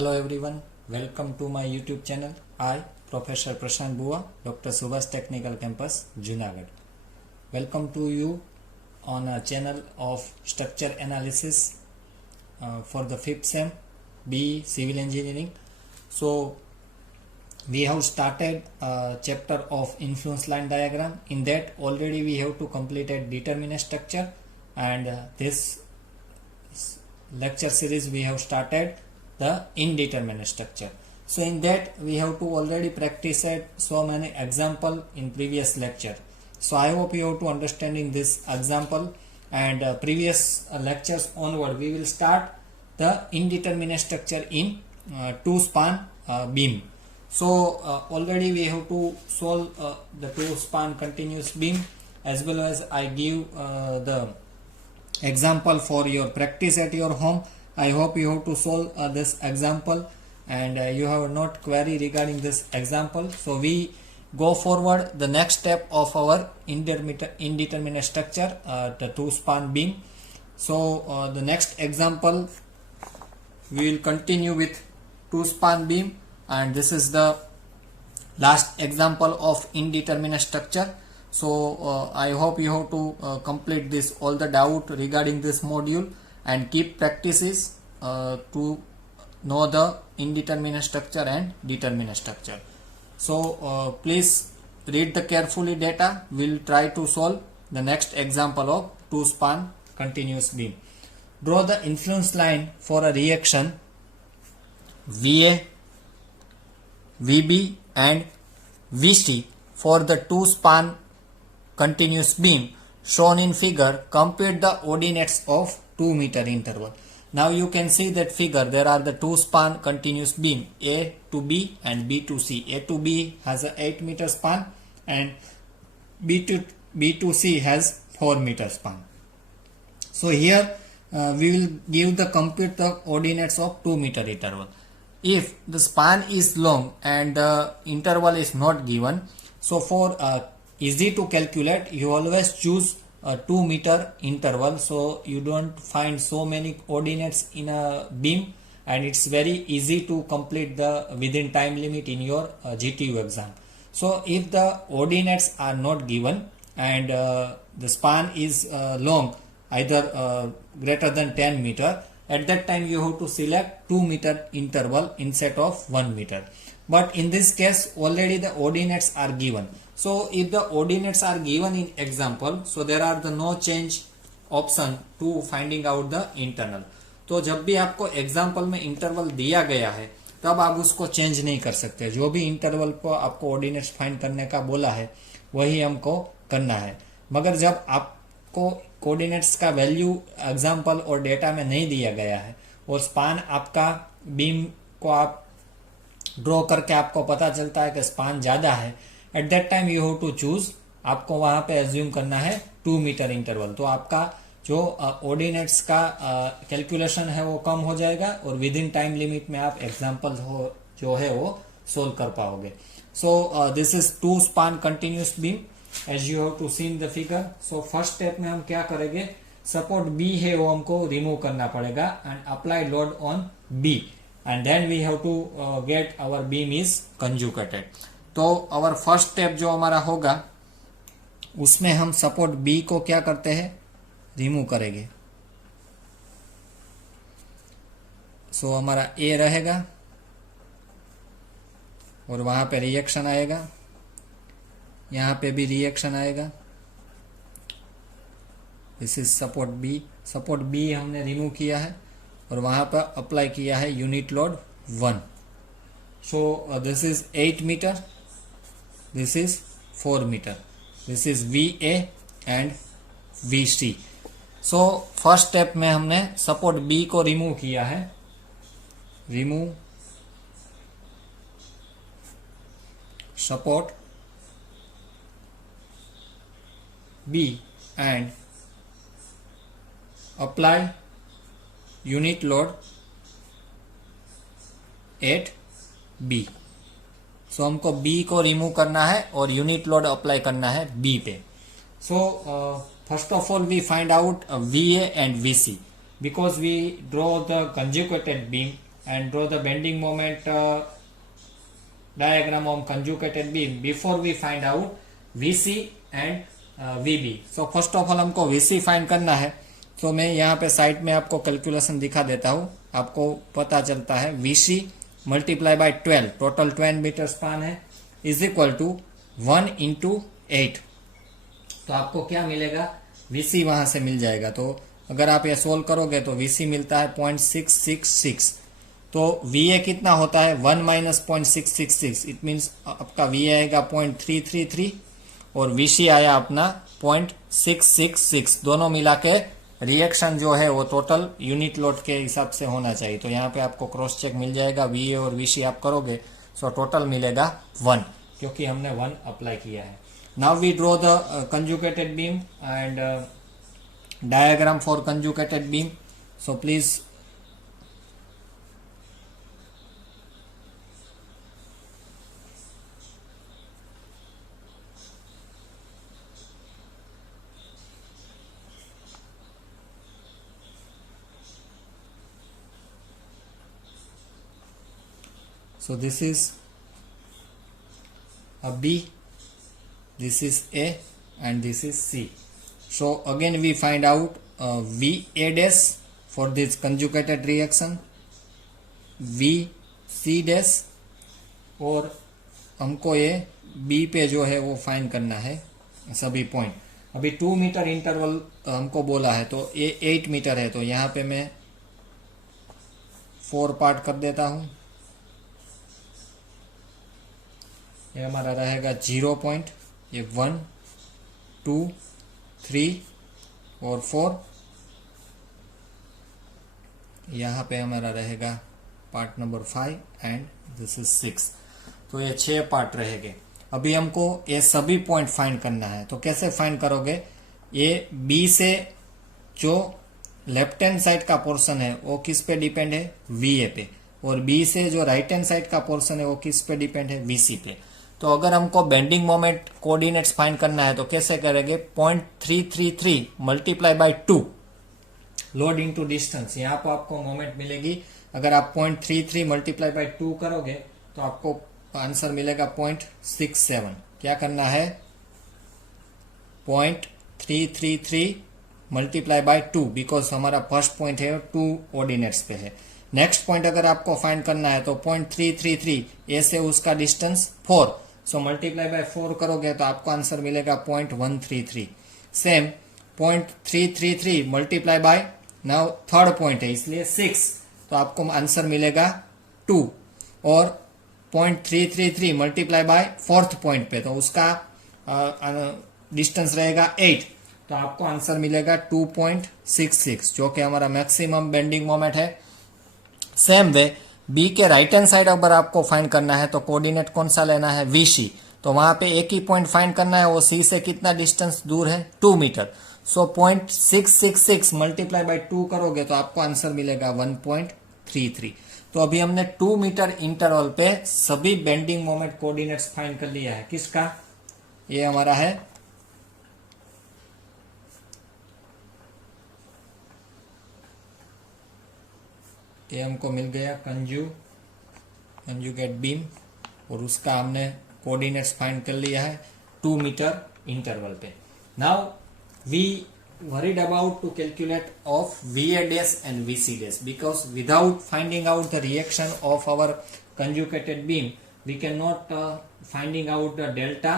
Hello everyone, welcome to my YouTube channel. I, Professor Prashant Bua, Dr. Subhas Technical Campus, Junagadh. Welcome to you on a channel of structure analysis for the 5th SEM BE Civil Engineering. So we have started a chapter of influence line diagram. In that already we have to complete a determinate structure, and this lecture series we have started the indeterminate structure. So in that we have to already practice so many example in previous lecture. So I hope you have to understanding this example, and previous lectures onward we will start the indeterminate structure in two span beam. So already we have to solve the two span continuous beam, as well as I give the example for your practice at your home. I hope you have to solve this example, and you have not query regarding this example. So we go forward the next step of our indeterminate structure, the two span beam. So the next example we will continue with two span beam, and this is the last example of indeterminate structure. So I hope you have to complete this all the doubt regarding this module and keep practices to know the indeterminate structure and determinate structure. So please read the carefully data. We'll try to solve the next example of two span continuous beam. Draw the influence line for a reaction VA, VB and VC for the two span continuous beam shown in figure. Compute the ordinates of 2 meter interval. Now you can see that figure, there are the two span continuous beam A to B and B to C. A to B has a 8 meter span and B to C has 4 meter span. So here we will give the compute the ordinates of 2 meter interval. If the span is long and the interval is not given, so for easy to calculate, you always choose a 2 meter interval, so you don't find so many ordinates in a beam, and it's very easy to complete the within time limit in your GTU exam. So if the ordinates are not given and the span is long, either greater than 10 meter, at that time you have to select 2 meter interval instead of 1 meter. But in this case already the ordinates are given. So if the ordinates are given in example, so there are the no change option to finding out the internal. तो जब भी आपको example में interval दिया गया है तब आप उसको चेंज नहीं कर सकते. जो भी इंटरवल को आपको ऑर्डिनेट्स फाइंड करने का बोला है वही हमको करना है. मगर जब आपको कोऑर्डिनेट्स का वैल्यू एग्जाम्पल और डेटा में नहीं दिया गया है और स्पान आपका बीम को आप ड्रॉ करके आपको पता चलता है कि स्पान ज्यादा है, at that time you have to choose, आपको वहां पे एज्यूम करना है 2 मीटर इंटरवल. तो आपका जो ऑर्डिनेट्स का कैलकुलेशन है वो कम हो जाएगा और विद इन टाइम लिमिट में आप एग्जाम्पल जो है वो सोल्व कर पाओगे. So this is two span continuous beam as you have to see in the figure. So first step में हम क्या करेंगे, सपोर्ट बी है वो हमको रिमूव करना पड़ेगा एंड अप्लाई लोड ऑन बी, and then we have to get our beam is conjugated. तो our first step जो हमारा होगा उसमें हम सपोर्ट B को क्या करते हैं, रिमूव करेंगे. सो हमारा A रहेगा और वहां पे रिएक्शन आएगा, यहां पे भी रिएक्शन आएगा. This is support B. Support B हमने रिमूव किया है और वहां पर अप्लाई किया है unit load 1. So this is 8 metre, this is 4 metre, this is VA and VC. So first step में हमने सपोर्ट B को रिमूव किया है. Remove support B and apply unit load at B. So हमको B को remove करना है और यूनिट लोड अप्लाई करना है B पे. So first of all we find out VA and VC. because we draw the conjugated beam and draw the bending moment diagram of conjugated beam before we find out VC and VB. So first of all हमको VC find करना है. तो मैं यहाँ पे side में आपको calculation दिखा देता हूँ, आपको पता चलता है. VC multiply by 12, total 12 metre span है, इज इक्वल टू 1 इंटू 8. तो आपको क्या मिलेगा, VC वहां से मिल जाएगा. तो अगर आप ये सोल्व करोगे तो VC मिलता है 0.666. तो VA कितना होता है, 1 माइनस 0.666. इट मीन्स आपका VA आएगा 0.333 और VC आया अपना 0.666. दोनों मिला के रिएक्शन जो है वो टोटल यूनिट लोड के हिसाब से होना चाहिए. तो यहाँ पे आपको क्रॉस चेक मिल जाएगा. VA और VC आप करोगे सो टोटल मिलेगा 1, क्योंकि हमने 1 अप्लाई किया है. Now we draw the conjugated beam and diagram for conjugated beam. So please so this is a B, this is A and this is C. So again we find out VA dash for this conjugated reaction, VC dash, और हमको ये B पे जो है वो find करना है सभी पॉइंट. अभी 2 मीटर इंटरवल हमको बोला है, तो ये 8 मीटर है. तो यहाँ पे मैं 4 पार्ट कर देता हूँ. ये हमारा रहेगा 0 पॉइंट, ये 1 2 3 और 4. यहाँ पे हमारा रहेगा part number 5 and this is 6. तो ये 6 पार्ट रहेंगे. अभी हमको ये सभी पॉइंट फाइंड करना है. तो कैसे फाइंड करोगे, ये बी से जो लेफ्ट हैंड साइड का पोर्शन है वो किस पे डिपेंड है, VA पे, और बी से जो राइट हैंड साइड का पोर्शन है वो किस पे डिपेंड है, VC पे. तो अगर हमको बेंडिंग मोमेंट कोऑर्डिनेट्स फाइंड करना है तो कैसे करेंगे, 0.333 multiply by 2 load into distance. यहाँ पर आपको मोमेंट मिलेगी. अगर आप 0.33 मल्टीप्लाई बाय 2 करोगे तो आपको आंसर मिलेगा 0.67. क्या करना है, 0.333 मल्टीप्लाई बाय 2, बिकॉज हमारा फर्स्ट पॉइंट है 2 ऑर्डिनेट्स पे है. नेक्स्ट पॉइंट अगर आपको फाइंड करना है तो 0.333 ए से उसका डिस्टेंस 4. सो मल्टीप्लाई बाय 4 करोगे तो आपको आंसर मिलेगा 0.133. Same 0.333 multiply by, now third point है इसलिए 6, तो आपको आंसर मिलेगा 2. और 0.333 मल्टीप्लाई बाय फोर्थ पॉइंट पे, तो उसका डिस्टेंस रहेगा 8, तो आपको आंसर मिलेगा 2.66, जो कि हमारा मैक्सिमम बेंडिंग मोमेंट है. सेम वे बी के राइट हैंड साइड अगर आपको फाइंड करना है तो कोऑर्डिनेट कौन सा लेना है, VC. तो वहां पे एक ही पॉइंट फाइंड करना है, वो C से कितना डिस्टेंस दूर है, 2 मीटर. सो 0.666 मल्टीप्लाई बाय 2 करोगे तो आपको आंसर मिलेगा 1.33. तो अभी हमने 2 मीटर इंटरवल पे सभी बेंडिंग मोमेंट कोऑर्डिनेट्स फाइंड कर लिया है. किसका, ये हमारा है ये हमको मिल गया कंजुगेट बीम, और उसका हमने कोऑर्डिनेट्स फाइंड कर लिया है 2 मीटर इंटरवल पे. Now we worried about to calculate of VA dash and VC dash, because without finding out the reaction of our conjugated beam we cannot finding out the delta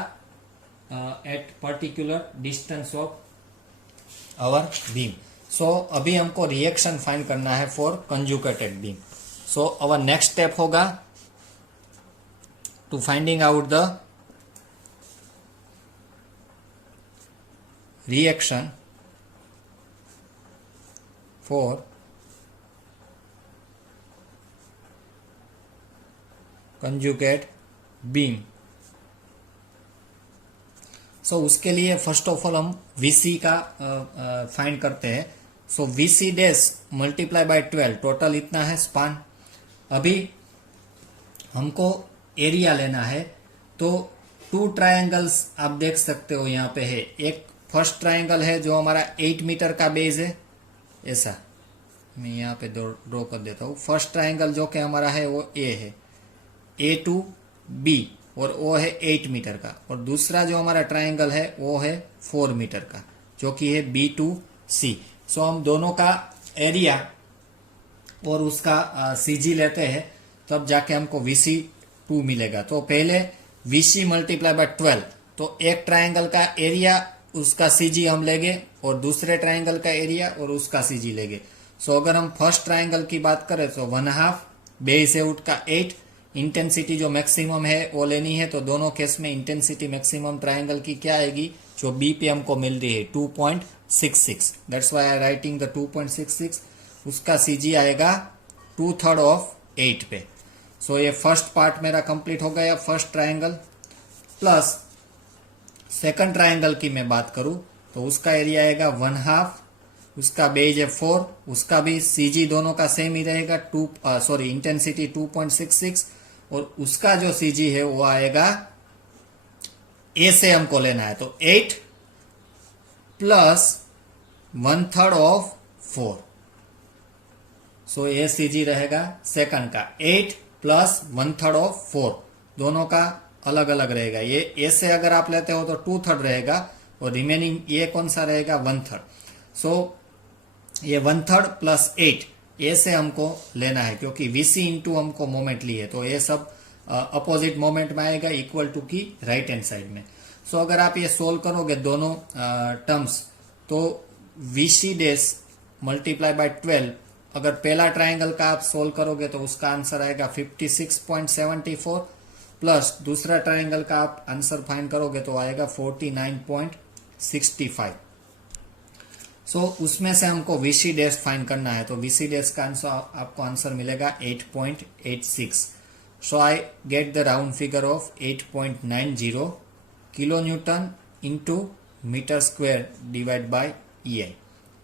at particular distance of our beam. So अभी हमको reaction find करना है for conjugated beam. So our next step होगा to finding out the reaction for conjugate beam. So उसके लिए first of all हम VC का find करते हैं. So VC dash multiply by 12, total इतना है स्पान. अभी हमको एरिया लेना है, तो 2 ट्रायंगल्स आप देख सकते हो यहाँ पे है. एक फर्स्ट ट्रायंगल है जो हमारा 8 मीटर का बेस है, ऐसा मैं यहाँ पे ड्रॉ कर देता हूँ। फर्स्ट ट्राइंगल जो कि हमारा है वो ए है, ए टू बी, और वो है 8 मीटर का, और दूसरा जो हमारा ट्राइंगल है वो है 4 मीटर का, जो कि है बी टू सी। सो हम दोनों का एरिया और उसका सीजी लेते हैं, तब जाके हमको वीसी 2 मिलेगा। तो पहले वीसी मल्टीप्लाई बाय 12, तो एक ट्राइंगल का एरिया उसका सीजी हम लेंगे और दूसरे ट्राइंगल का एरिया और उसका सीजी लेंगे। सो अगर हम फर्स्ट ट्राइंगल की बात करें तो 1/2 बेस आउट का 8, इंटेंसिटी जो मैक्सिमम है वो लेनी है। तो दोनों केस में इंटेंसिटी मैक्सिमम ट्राइंगल की क्या आएगी, जो बी पे हमको मिल रही है 2.66, that's why I writing the 2.66। उसका सीजी आएगा 2/3 ऑफ 8 पे। सो ये फर्स्ट पार्ट मेरा कंप्लीट हो गया, first triangle. Plus second triangle की मैं बात करूं तो उसका एरिया आएगा 1/2, उसका बेस है 4, उसका भी सीजी दोनों का सेम ही रहेगा, इंटेंसिटी 2.66, और उसका जो सीजी है वो आएगा, ए से हमको लेना है, तो 8 plus 1/3 of 4। So A CG रहेगा सेकंड का 8 प्लस 1/3 ऑफ 4, दोनों का अलग अलग रहेगा। ये ए से अगर आप लेते हो तो 2/3 रहेगा, और रिमेनिंग ये कौन सा रहेगा, 1/3। सो ये 1/3 प्लस 8 ए से हमको लेना है, क्योंकि वीसी इंटू हमको मोमेंट ली है, तो ये सब अपोजिट मोमेंट में आएगा, इक्वल टू की राइट हैंड साइड में। सो अगर आप ये सोल्व करोगे दोनों टर्म्स, तो वीसी डैश मल्टीप्लाई बाय 12, अगर पहला ट्राइंगल का आप सोल्व करोगे तो उसका आंसर आएगा 56.74, प्लस दूसरा ट्राइंगल का आप आंसर फाइंड करोगे तो आएगा 49.65। सो उसमें से हमको वीसी डैश फाइंड करना है, तो वीसी डैश का आंसर आपको आंसर मिलेगा 8.86। So I get the round figure of 8.90 kilo newton into metre square divide by EI।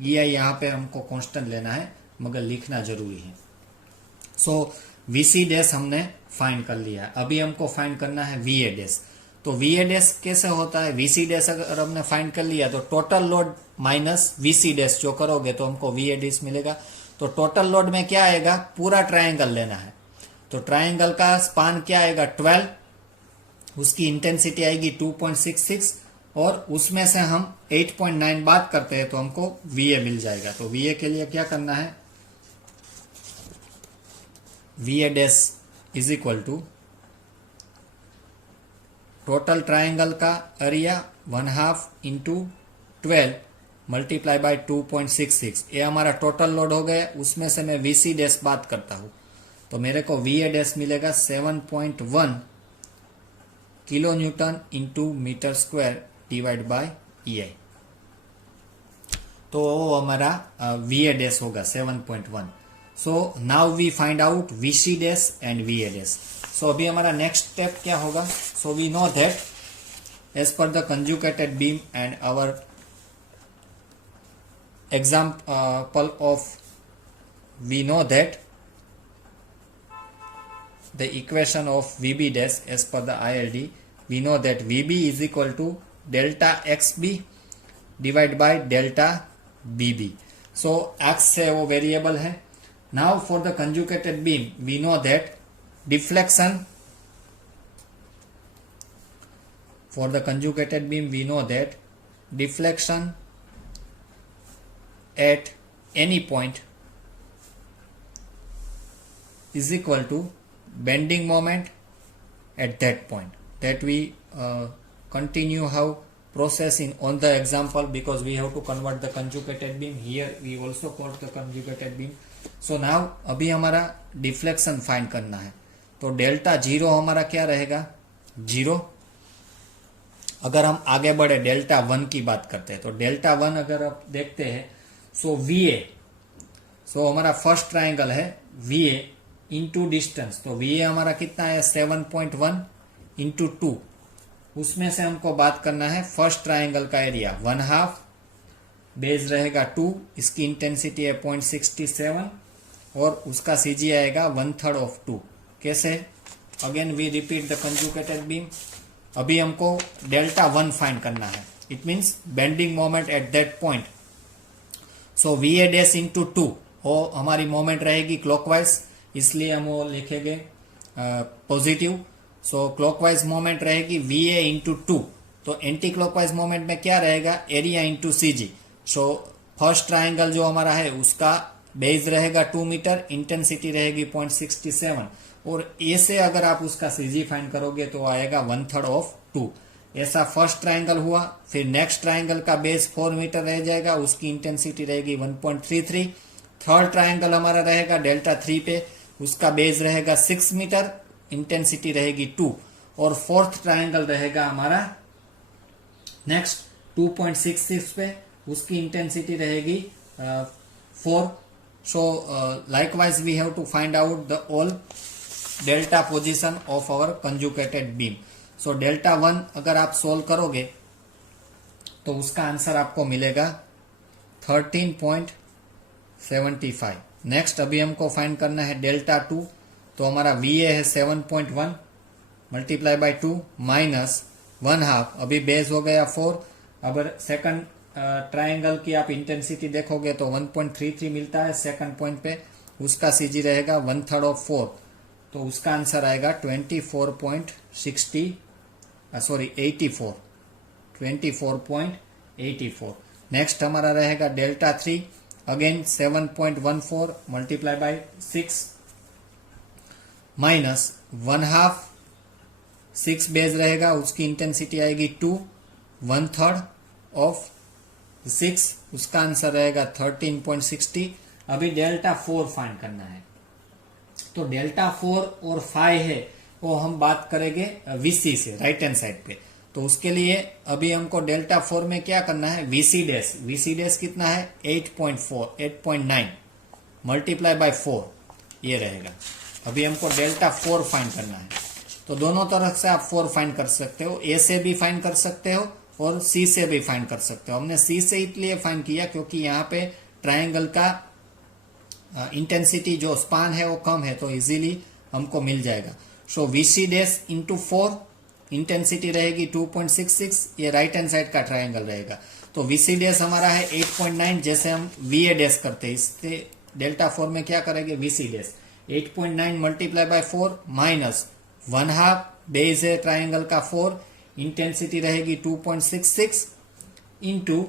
यहाँ पे हमको कांस्टेंट लेना है, मगर लिखना जरूरी है। सो वीसी डैश हमने फाइंड कर लिया है, अभी हमको फाइंड करना है VA डैश। तो VA डैश कैसे होता है, VC डैश अगर हमने फाइंड कर लिया तो total load minus VC dash जो करोगे तो हमको VA डैश मिलेगा। तो टोटल लोड में क्या आएगा, पूरा ट्राइंगल लेना है, तो ट्राइंगल का स्पान क्या आएगा 12, उसकी इंटेंसिटी आएगी 2.66, और उसमें से हम 8.9 बात करते हैं तो हमको VA मिल जाएगा। तो VA के लिए क्या करना है, VA dash is equal to total triangle का एरिया 1/2 इंटू 12 मल्टीप्लाई बाय 2.66, ये हमारा टोटल लोड हो गया। उसमें से मैं VC डैश बात करता हूं तो मेरे को VA डैश मिलेगा 7.1 kilo newton into metre square divide by EI। तो वो हमारा VA डैश होगा 7.1। So now we find out VC dash and VA dash. So अभी हमारा नेक्स्ट स्टेप क्या होगा, so we know that as per the conjugated beam and our example of we know that the equation of VB dash as per the ILD, we know that VB is equal to delta XB divided by delta BB. So X से वो variable है। Now for the conjugated beam we know that deflection, for the conjugated beam we know that deflection at any point is equal to bending moment at that point. That we continue how process in on the example, because we have to convert the conjugated beam. Here we also got the conjugated beam. So now अभी हमारा deflection find करना है, तो delta 0 हमारा क्या रहेगा, 0। अगर हम आगे बढ़े डेल्टा 1 की बात करते हैं, तो डेल्टा 1 अगर आप देखते हैं, सो VA, सो हमारा फर्स्ट ट्राइंगल है VA इंटू डिस्टेंस, तो VA हमारा कितना है 7.1 इंटू 2, उसमें से हमको बात करना है फर्स्ट ट्राइंगल का एरिया 1/2, बेस रहेगा 2, इसकी इंटेंसिटी है 0.67, और उसका CG आएगा 1/3 ऑफ 2। कैसे, again we repeat the conjugated beam. अभी हमको डेल्टा 1 फाइंड करना है, it means bending moment at that point. So VA dash into 2, वो हमारी मोमेंट रहेगी क्लॉकवाइज, इसलिए हम वो लिखेंगे पॉजिटिव। सो क्लॉकवाइज मोमेंट रहेगी VA इंटू 2। तो एंटी क्लॉकवाइज मोमेंट में क्या रहेगा, area into CG। So first triangle जो हमारा है उसका बेस रहेगा 2 मीटर, इंटेंसिटी रहेगी 0.67, और ए से अगर आप उसका CG फाइंड करोगे तो आएगा 1/3 ऑफ 2। ऐसा फर्स्ट ट्राइंगल हुआ। फिर नेक्स्ट ट्राइंगल का बेस 4 मीटर रह जाएगा, उसकी इंटेंसिटी रहेगी 1.33। थर्ड ट्राइंगल हमारा रहेगा डेल्टा 3 पे, उसका बेस रहेगा 6 मीटर, इंटेंसिटी रहेगी 2। और फोर्थ ट्राइंगल रहेगा हमारा नेक्स्ट 2.66 पे, उसकी इंटेंसिटी रहेगी 4। So likewise we have to find out the all delta position of our conjugated beam. So delta 1 अगर आप सोल्व करोगे तो उसका आंसर आपको मिलेगा 13.75। नेक्स्ट अभी हमको फाइंड करना है डेल्टा 2। तो हमारा VA है 7.1 मल्टीप्लाई बाय 2 माइनस 1/2, अभी बेस हो गया 4। अगर सेकंड ट्राइंगल की आप इंटेंसिटी देखोगे तो 1.33 मिलता है सेकंड पॉइंट पे, उसका CG रहेगा 1/3 ऑफ 4। तो उसका आंसर आएगा 24.84। नेक्स्ट हमारा रहेगा delta 3, again 7.14 multiply by 6 minus 1/2, 6 base रहेगा, उसकी इंटेंसिटी आएगी 2, 1/3 ऑफ 6, उसका आंसर रहेगा 13.60। अभी डेल्टा 4 फाइंड करना है। तो डेल्टा 4 और 5 है वो हम बात करेंगे VC से, राइट हैंड साइड पे। तो उसके लिए अभी हमको डेल्टा 4 में क्या करना है, VC डैश कितना है 8.9 मल्टीप्लाई बाय 4, ये रहेगा। अभी हमको डेल्टा 4 फाइंड करना है। तो दोनों तरह से आप 4 फाइंड कर सकते हो, A से भी फाइंड कर सकते हो और C से भी फाइंड कर सकते हो। हमने C से इसलिए फाइंड किया क्योंकि यहाँ पे ट्राइंगल का इंटेंसिटी जो स्पान है वो कम है, तो इजीली हमको मिल जाएगा। सो VC डैश इंटू 4, इंटेंसिटी रहेगी 2.66, ये राइट हैंड साइड का ट्राइंगल रहेगा। तो VC डैश हमारा है 8.9, जैसे हम VA डैश करते हैं, इससे डेल्टा 4 में क्या करेंगे, VC dash 8.9 multiply bye 4 minus 1/2, base है ट्राइंगल का 4, इंटेंसिटी रहेगी 2.66 इंटू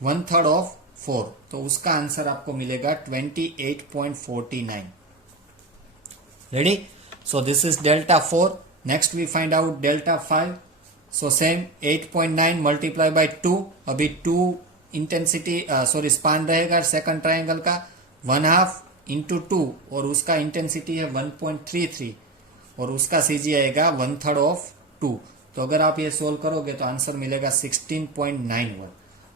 1/3 ऑफ 4। तो उसका आंसर आपको मिलेगा 28.49। Ready? So this is delta 4। Next we find out delta 5। So same 8.9 multiply by 2, अभी 2 इंटेंसिटी स्पान रहेगा सेकंड ट्राइंगल का, 1/2 इंटू 2, और उसका इंटेंसिटी है 1.33, और उसका CG आएगा 1/3 ऑफ 2। तो अगर आप ये सोल्व करोगे तो आंसर मिलेगा 16.91।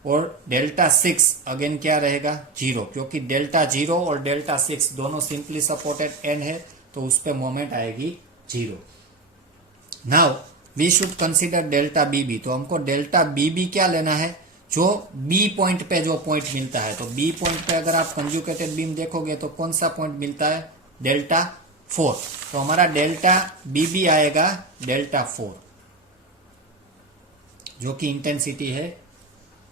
और डेल्टा 6 अगेन क्या रहेगा, 0, क्योंकि डेल्टा 0 और डेल्टा 6 दोनों सिंपली सपोर्टेड एंड है, तो उस पर मोमेंट आएगी 0। Now we should consider delta BB। तो हमको डेल्टा BB क्या लेना है, जो B पॉइंट पे जो पॉइंट मिलता है। तो B पॉइंट पे अगर आप कंजुगेटेड बीम देखोगे तो कौन सा पॉइंट मिलता है, डेल्टा 4। तो हमारा डेल्टा BB आएगा डेल्टा 4, जो कि इंटेंसिटी है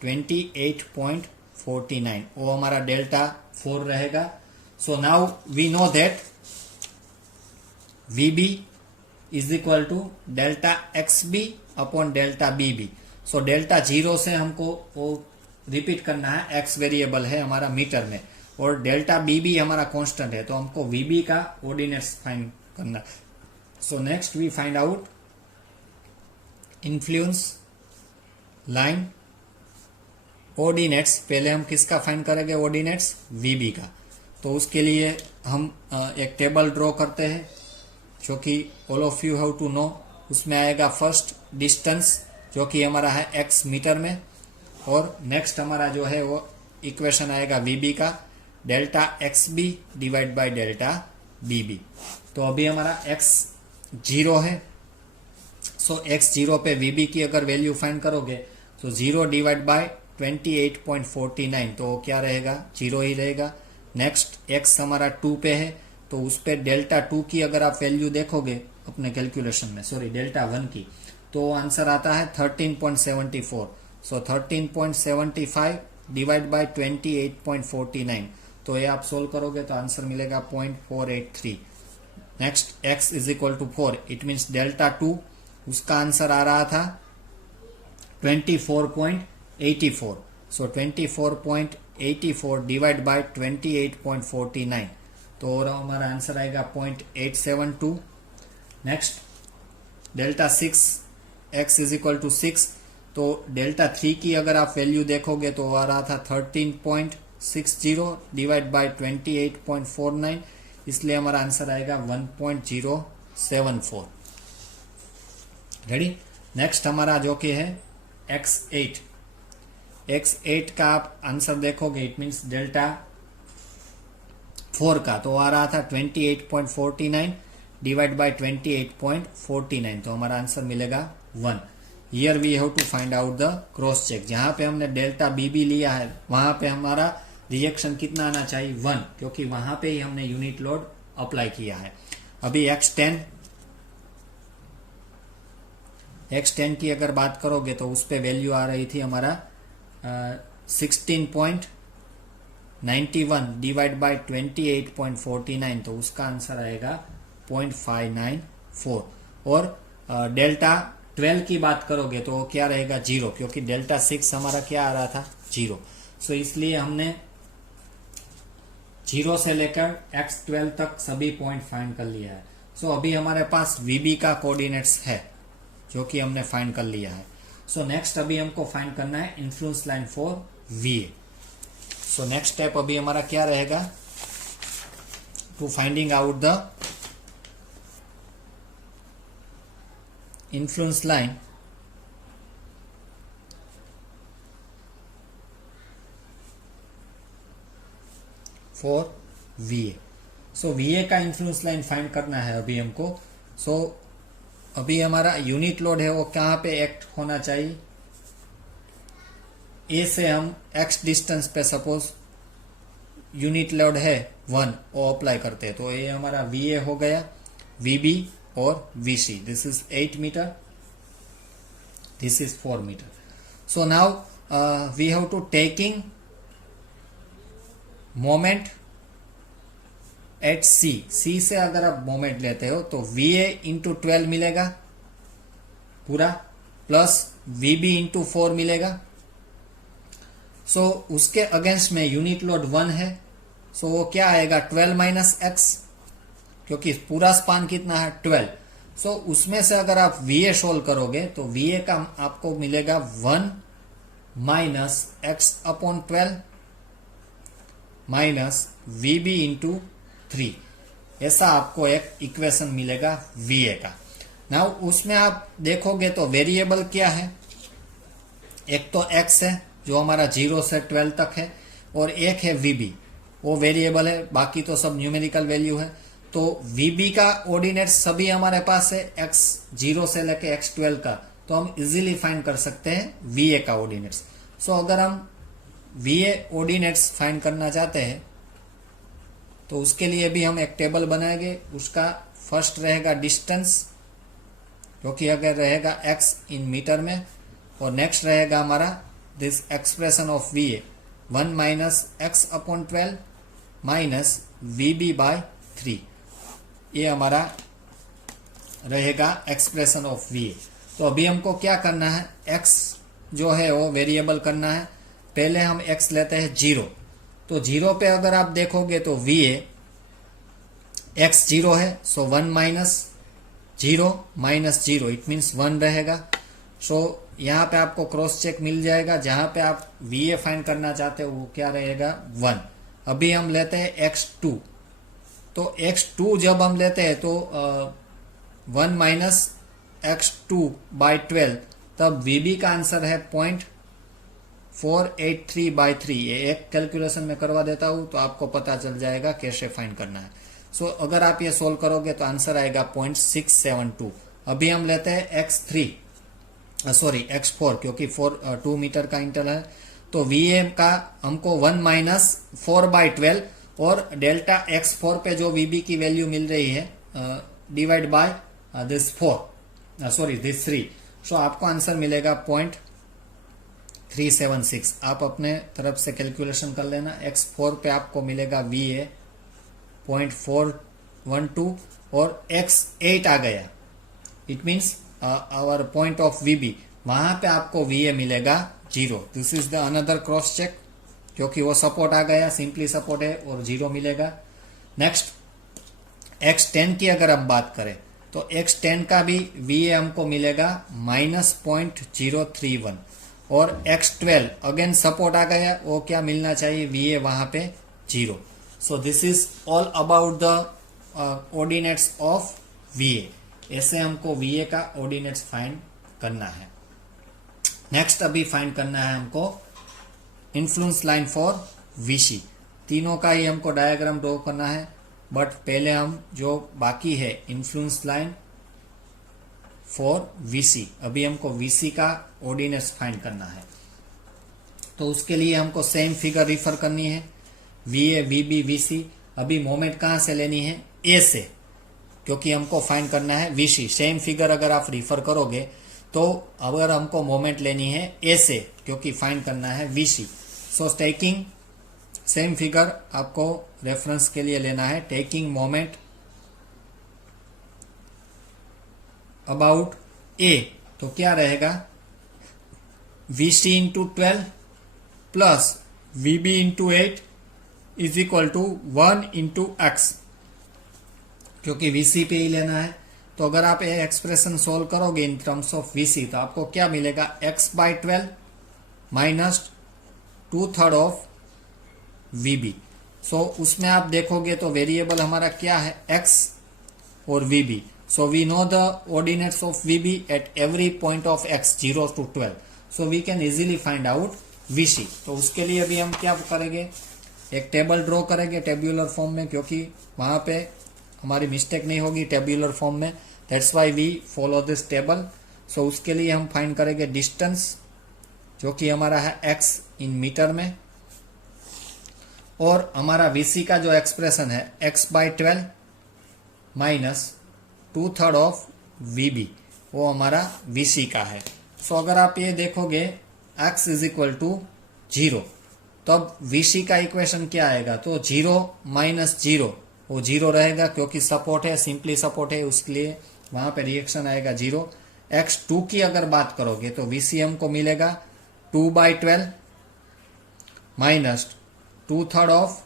28.49, वो हमारा डेल्टा 4 रहेगा। So now we know that VB is equal to delta XB upon delta BB। So delta 0 से हमको वो रिपीट करना है, X वेरिएबल है हमारा मीटर में, और डेल्टा BB हमारा कांस्टेंट है, तो हमको VB का ऑर्डिनेट्स फाइंड करना। So next we find out influence line ordinates. पहले हम किसका फाइंड करेंगे, ऑर्डिनेट्स VB का। तो उसके लिए हम एक टेबल ड्रॉ करते हैं, जो कि all of you have to know. उसमें आएगा फर्स्ट डिस्टेंस, जो कि हमारा है X मीटर में, और नेक्स्ट हमारा जो है वो इक्वेशन आएगा VB का, delta XB divide by delta BB। तो अभी हमारा X 0 है, सो X 0 पे VB की अगर वैल्यू फाइंड करोगे तो 0 डिवाइड बाय 28.49, तो क्या रहेगा, 0 ही रहेगा। नेक्स्ट X हमारा 2 पे है, तो उस पे डेल्टा 2 की अगर आप वैल्यू देखोगे अपने कैलकुलेशन में, सॉरी डेल्टा 1 की, तो आंसर आता है 13.74। सो 13.75 डिवाइड बाय 28.49, तो ये आप सोल्व करोगे तो आंसर मिलेगा 0.483। Next x is equal to 4, it means delta 2 उसका आंसर आ रहा था 24.84। सो 24.84 डिवाइड बाय 28.49, तो और हमारा आंसर आएगा 0.872। Next delta 6 x is equal to 6, तो डेल्टा 3 की अगर आप वैल्यू देखोगे तो आ रहा था 13.60 डिवाइड बाय 28.49, इसलिए हमारा आंसर आएगा 1.074। रेडी। नेक्स्ट हमारा जो कि है x8 का आप आंसर देखोगे, इट मीन्स डेल्टा 4 का, तो आ रहा था 28.49 डिवाइड बाय 28.49, तो हमारा आंसर मिलेगा 1। Here we have to find out the cross check. जहां पे हमने डेल्टा बीबी लिया है वहां पे हमारा रिएक्शन कितना आना चाहिए 1, क्योंकि वहां पे ही हमने यूनिट लोड अप्लाई किया है। अभी x10 की अगर बात करोगे तो उस पे वैल्यू आ रही थी हमारा 16.91 डिवाइड बाय 28.49, तो उसका आंसर आएगा 0.594। और डेल्टा 12 की बात करोगे तो क्या रहेगा 0, क्योंकि डेल्टा 6 हमारा क्या आ रहा था 0। सो इसलिए हमने 0 से लेकर x12 तक सभी पॉइंट फाइंड कर लिया है। सो अभी हमारे पास VB का कोऑर्डिनेट्स है जो कि हमने फाइंड कर लिया है। सो नेक्स्ट अभी हमको फाइंड करना है influence line for VA। So next step अभी हमारा क्या रहेगा, to finding out the influence line for VA। So VA का इन्फ्लुएंस लाइन फाइंड करना है अभी हमको। सो अभी हमारा यूनिट लोड है वो कहां पे एक्ट होना चाहिए, A से हम x डिस्टेंस पे सपोज यूनिट लोड है 1 वो अप्लाई करते हैं, तो ये हमारा VA हो गया, VB और VC। This is 8 metre, this is 4 metre. So now we have to taking moment at C से अगर आप मोमेंट लेते हो तो VA इंटू 12 मिलेगा पूरा, प्लस VB इंटू 4 मिलेगा। सो उसके अगेंस्ट में यूनिट लोड 1 है, सो वो क्या आएगा 12 माइनस एक्स, क्योंकि पूरा स्पान कितना है 12। सो उसमें से अगर आप VA सोल्व करोगे तो VA का आपको मिलेगा 1 minus x upon 12 minus VB into 3, ऐसा आपको एक इक्वेशन मिलेगा VA का। नाउ उसमें आप देखोगे तो वेरिएबल क्या है, एक तो x है जो हमारा 0 से 12 तक है, और एक है VB वो वेरिएबल है, बाकी तो सब न्यूमेरिकल वैल्यू है। तो VB का ऑर्डिनेट सभी हमारे पास है, x 0 से लेके x 12 का, तो हम इजीली फाइंड कर सकते हैं VA का ऑर्डिनेट्स। सो अगर हम VA ऑर्डिनेट्स फाइंड करना चाहते हैं तो उसके लिए भी हम एक टेबल बनाएंगे। उसका फर्स्ट रहेगा डिस्टेंस, जो कि अगर रहेगा x इन मीटर में, और नेक्स्ट रहेगा हमारा this expression of VA 1 minus x upon 12 minus VB by 3, ये हमारा रहेगा एक्सप्रेशन ऑफ VA। तो अभी हमको क्या करना है, x जो है वो वेरिएबल करना है। पहले हम x लेते हैं 0, तो 0 पे अगर आप देखोगे तो VA x 0 है, सो 1 माइनस 0 माइनस 0 इट मीन्स 1 रहेगा। सो यहाँ पे आपको क्रॉस चेक मिल जाएगा, जहां पे आप VA फाइंड करना चाहते हो वो क्या रहेगा 1। अभी हम लेते हैं x2, तो x2 जब हम लेते हैं तो 1 माइनस x2 बाय 12, तब VB का आंसर है 0.483 बाय 3। ये एक कैलकुलेशन में करवा देता हूं तो आपको पता चल जाएगा कैसे फाइंड करना है। सो अगर आप ये सोल्व करोगे तो आंसर आएगा 0.672। अभी हम लेते हैं x4, क्योंकि 2 मीटर का इंटरवल है, तो VA का हमको 1 माइनस 4 बाय 12 और डेल्टा x4 पे जो VB की वैल्यू मिल रही है डिवाइड बाय दिस 3। सो आपको आंसर मिलेगा 0.672। 376। आप अपने तरफ से कैलकुलेशन कर लेना। x4 पे आपको मिलेगा VA 0.412 और x8 आ गया, it means our point of VB, वहां पे आपको VA मिलेगा 0। This is the another cross check, क्योंकि वो सपोर्ट आ गया, सिंपली सपोर्ट है और 0 मिलेगा। नेक्स्ट x10 की अगर हम बात करें तो x10 का भी VA हमको मिलेगा -0.031 और x12 अगेन सपोर्ट आ गया, वो क्या मिलना चाहिए, VA वहां पे 0। So this is all about the ordinates of VA। ऐसे हमको VA का ऑर्डिनेट्स फाइंड करना है। नेक्स्ट अभी फाइंड करना है हमको इन्फ्लुएंस लाइन फॉर VC। तीनों का ही हमको डायग्राम ड्रॉ करना है, बट पहले हम जो बाकी है इन्फ्लुएंस लाइन फॉर VC, अभी हमको VC का ऑर्डिनेट्स फाइंड करना है। तो उसके लिए हमको सेम फिगर रिफर करनी है, VA VB VC। अभी मोमेंट कहां से लेनी है, A से, क्योंकि हमको फाइंड करना है VC। सेम फिगर अगर आप रिफर करोगे तो अगर हमको मोमेंट लेनी है A से, क्योंकि फाइंड करना है VC। So taking same figure आपको रेफरेंस के लिए लेना है। टेकिंग मोमेंट अबाउट A, तो क्या रहेगा, VC into 12 plus VB into 8 is equal to 1 into x, क्योंकि VC पे ही लेना है। तो अगर आप ये एक्सप्रेशन सोल्व करोगे इन टर्म्स ऑफ VC, तो आपको क्या मिलेगा, x/12 माइनस 2/3 ऑफ VB। सो उसमें आप देखोगे तो वेरिएबल हमारा क्या है, x और VB। So we know the ordinates of VB at every point of x 0 to 12। So we can easily find out VC। तो उसके लिए भी हम क्या करेंगे, एक टेबल ड्रॉ करेंगे टेब्यूलर फॉर्म में, क्योंकि वहां पे हमारी मिस्टेक नहीं होगी टेब्यूलर फॉर्म में। That's why we follow this table. So उसके लिए हम फाइंड करेंगे डिस्टेंस, जो कि हमारा है x इन मीटर में, और हमारा VC का जो एक्सप्रेशन है x/12 माइनस 2/3 ऑफ VB, वो हमारा VC का है। सो अगर आप ये देखोगे x इज इक्वल टू 0, तब VC का इक्वेशन क्या आएगा, तो 0 माइनस 0, वो 0 रहेगा, क्योंकि सपोर्ट है, सिंपली सपोर्ट है, उसके लिए वहां पे रिएक्शन आएगा 0। x2 की अगर बात करोगे तो VC हमको मिलेगा 2/12 माइनस 2/3 ऑफ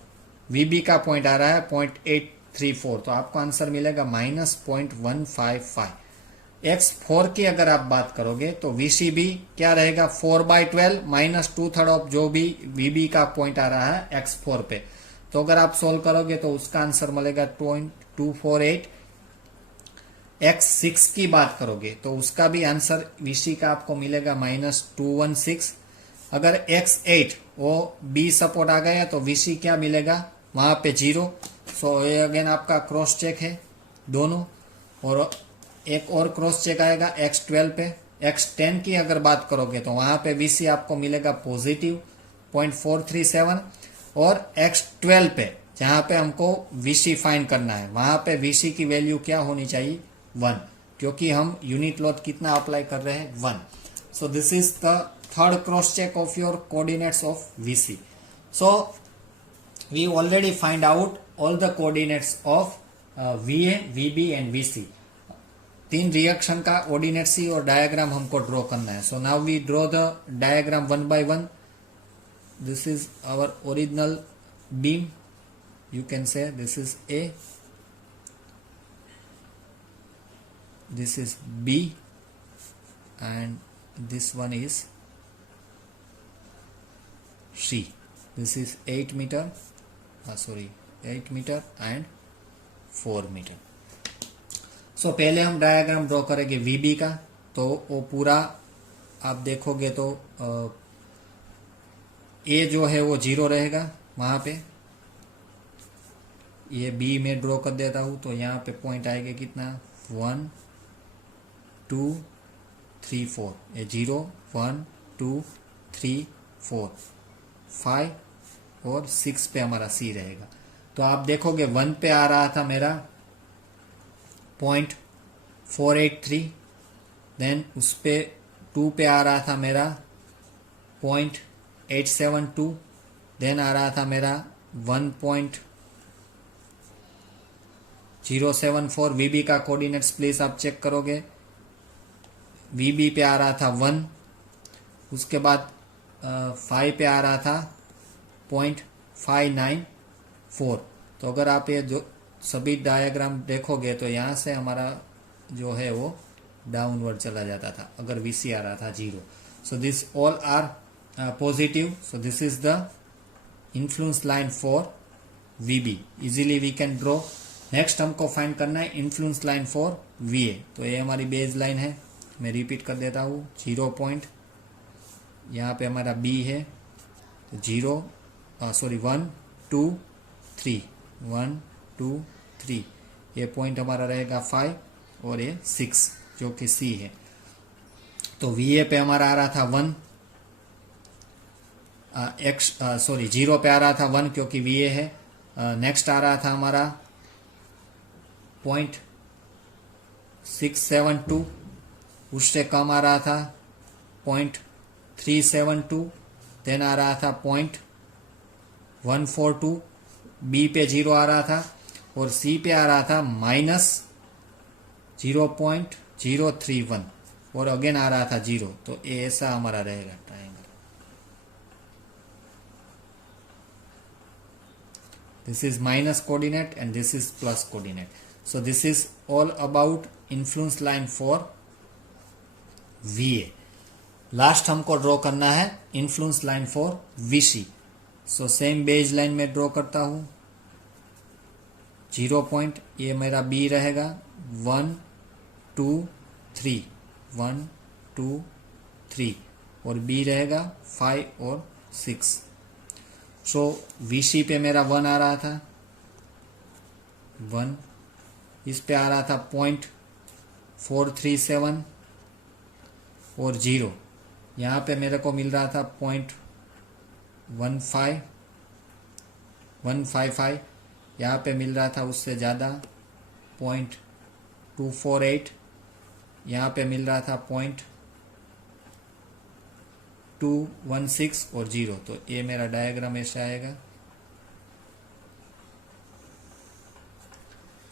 VB का पॉइंट आ रहा है 0.834, तो आपको आंसर मिलेगा -0.155। x4 की अगर आप बात करोगे तो VC भी क्या रहेगा, 4/12 माइनस 2/3 ऑफ जो भी VB का पॉइंट आ रहा है x4 पे। तो अगर आप सोल्व करोगे तो उसका आंसर मिलेगा 0.248। x6 की बात करोगे तो उसका भी आंसर VC का आपको मिलेगा -216। अगर x8 वो B सपोर्ट आ गया तो VC क्या मिलेगा, वहां पे 0। सो ये अगेन आपका क्रॉस चेक है दोनों, और एक और क्रॉस चेक आएगा x12 पे। x10 की अगर बात करोगे तो वहां पे VC आपको मिलेगा पॉजिटिव 0.437, और x12 पे जहां पे हमको VC फाइंड करना है, वहां पे VC की वैल्यू क्या होनी चाहिए, 1, क्योंकि हम यूनिट लॉट कितना अप्लाई कर रहे हैं, 1। So this is the third cross check of your coordinates of VC। So we already find out all the coordinates of VA VB and VC। 3 reaction का ऑर्डिनेट्स ही और डायग्राम हमको draw करना है। So now we draw the diagram 1 by 1। This is our original beam, you can say this is A, this is B, and this one is C. This is 8 meter, 8 meter and 4 meter. So पहले हम diagram draw करेंगे VB का, तो वो पूरा आप देखोगे तो A जो है वो 0 रहेगा वहां पे। ये B में ड्रॉ कर देता हूं, तो यहाँ पे पॉइंट आएगा कितना, 1 2 3 4, ये 0 1 2 3 4 5 और 6 पे हमारा C रहेगा। तो आप देखोगे 1 पे आ रहा था मेरा 0.483, देन उस पे 2 पे आ रहा था मेरा 0.872, देन आ रहा था मेरा 1.074। वीबी का कोऑर्डिनेट्स प्लीज आप चेक करोगे, वीबी पे आ रहा था 1, उसके बाद 5 पे आ रहा था 0.594। तो अगर आप ये जो सभी डायग्राम देखोगे तो यहाँ से हमारा जो है वो डाउनवर्ड चला जाता था अगर वीसी आ रहा था 0। So this all are positive, so this is the influence line for VB. Easily we can draw. Next हमको फाइंड करना है इन्फ्लुएंस लाइन फॉर वीए। तो ये हमारी बेस लाइन है, मैं रिपीट कर देता हूँ। 0 पॉइंट, यहाँ पे हमारा बी है, तो 0 1 2 3, 1 2 3, ये पॉइंट हमारा रहेगा 5 और ये 6 जो कि सी है। तो वीए पे हमारा आ रहा था 1, 0 पे आ रहा था 1 क्योंकि वीए है। नेक्स्ट आ रहा था हमारा 0.672, उससे कम आ रहा था 0.372, देन आ रहा था 0.142, बी पे 0 आ रहा था और सी पे आ रहा था -0.031 और अगेन आ रहा था 0। तो ये ऐसा हमारा रहेगा triangle. This is minus coordinate and this is plus coordinate. So this is all about influence line for VA. Last हमको ड्रॉ करना है influence line for VC। So same base line में ड्रॉ करता हूं। 0 पॉइंट, ये मेरा B रहेगा, 1 2 3, 1 2 3 और B रहेगा 5 और 6। सो VC पे मेरा 1 आ रहा था, 1, इस पे आ रहा था 0.437 और 0, यहाँ पे मेरे को मिल रहा था 0.155, यहाँ पे मिल रहा था उससे ज़्यादा 0.248, यहाँ पे मिल रहा था 0.216 और 0। तो ये मेरा डायग्राम ऐसा आएगा।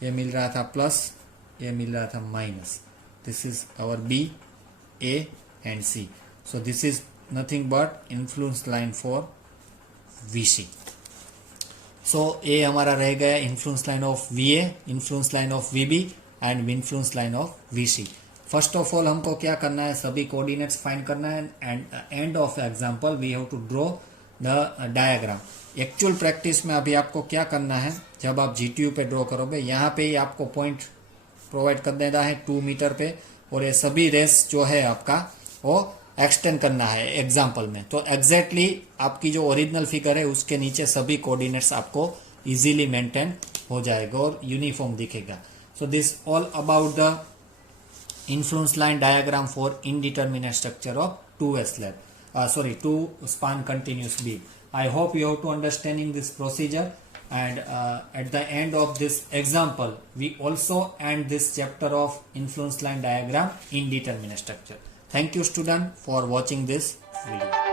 ये मिल रहा था प्लस, ये मिल रहा था minus. This is our B, A and C। So this is nothing but influence line for VC। सो ये हमारा रह गया influence line of VA, influence line of VB and influence line of VC। First of all हमको क्या करना है, सभी कोऑर्डिनेट्स फाइंड करना है and and of example we have to draw the diagram. Actual practice में अभी आपको क्या करना है, जब आप GTU पे ड्रॉ करोगे यहाँ पे ही आपको पॉइंट प्रोवाइड कर देना है 2 मीटर पे और ये सभी रेस जो है आपका वो एक्सटेंड करना है एग्जाम्पल में। तो एग्जैक्टली आपकी जो ओरिजिनल फिगर है उसके नीचे सभी कोऑर्डिनेट्स आपको इजीली मेंटेन हो जाएगा और यूनिफॉर्म दिखेगा। सो this all about the influence line diagram for indeterminate structure of 2 span continuous beam. I hope you have to understanding this procedure, and at the end of this example we also end this chapter of influence line diagram indeterminate structure. Thank you student for watching this video.